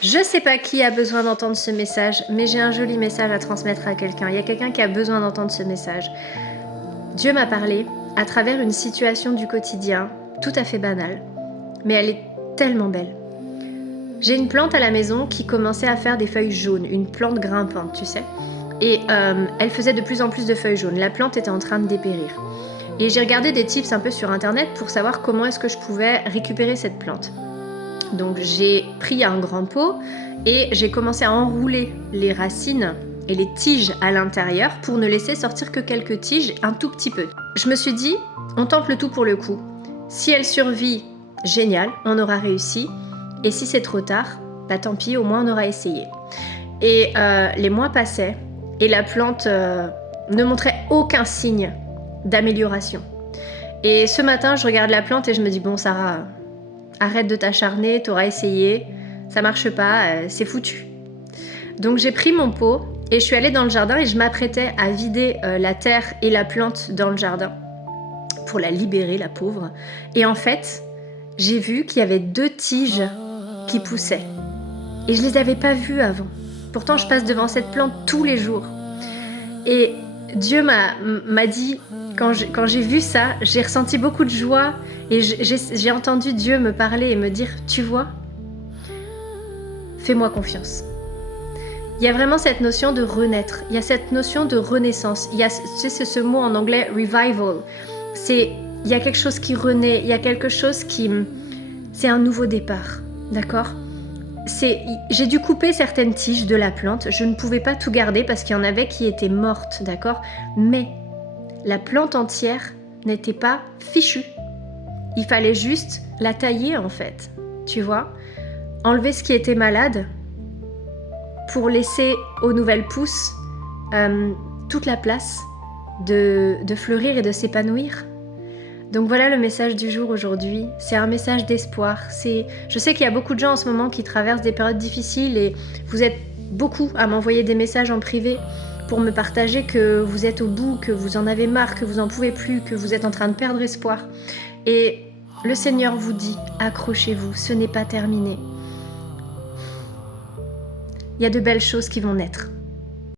Je sais pas qui a besoin d'entendre ce message, mais j'ai un joli message à transmettre à quelqu'un. Il y a quelqu'un qui a besoin d'entendre ce message. Dieu m'a parlé à travers une situation du quotidien, tout à fait banale, mais elle est tellement belle. J'ai une plante à la maison qui commençait à faire des feuilles jaunes, une plante grimpante, tu sais. Et elle faisait de plus en plus de feuilles jaunes. La plante était en train de dépérir. Et j'ai regardé des tips un peu sur internet pour savoir comment est-ce que je pouvais récupérer cette plante. Donc j'ai pris un grand pot et j'ai commencé à enrouler les racines et les tiges à l'intérieur pour ne laisser sortir que quelques tiges, un tout petit peu. Je me suis dit, on tente le tout pour le coup. Si elle survit, génial, on aura réussi. Et si c'est trop tard, bah tant pis, au moins on aura essayé. Et les mois passaient et la plante ne montrait aucun signe d'amélioration. Et ce matin, je regarde la plante et je me dis, bon Sarah, arrête de t'acharner, t'auras essayé, ça marche pas, c'est foutu. Donc j'ai pris mon pot et je suis allée dans le jardin et je m'apprêtais à vider la terre et la plante dans le jardin pour la libérer, la pauvre. Et en fait, j'ai vu qu'il y avait 2 tiges qui poussaient. Et je les avais pas vues avant. Pourtant, je passe devant cette plante tous les jours. Et Dieu m'a dit, quand j'ai vu ça, j'ai ressenti beaucoup de joie et j'ai entendu Dieu me parler et me dire, tu vois, fais-moi confiance. Il y a vraiment cette notion de renaître, il y a cette notion de renaissance, il y a ce mot en anglais revival, il y a quelque chose qui renaît, il y a quelque chose c'est un nouveau départ, d'accord ? J'ai dû couper certaines tiges de la plante, je ne pouvais pas tout garder parce qu'il y en avait qui étaient mortes, d'accord ? Mais la plante entière n'était pas fichue. Il fallait juste la tailler en fait, tu vois ? Enlever ce qui était malade pour laisser aux nouvelles pousses toute la place de fleurir et de s'épanouir. Donc voilà le message du jour aujourd'hui, c'est un message d'espoir. Je sais qu'il y a beaucoup de gens en ce moment qui traversent des périodes difficiles et vous êtes beaucoup à m'envoyer des messages en privé pour me partager que vous êtes au bout, que vous en avez marre, que vous n'en pouvez plus, que vous êtes en train de perdre espoir. Et le Seigneur vous dit, accrochez-vous, ce n'est pas terminé. Il y a de belles choses qui vont naître.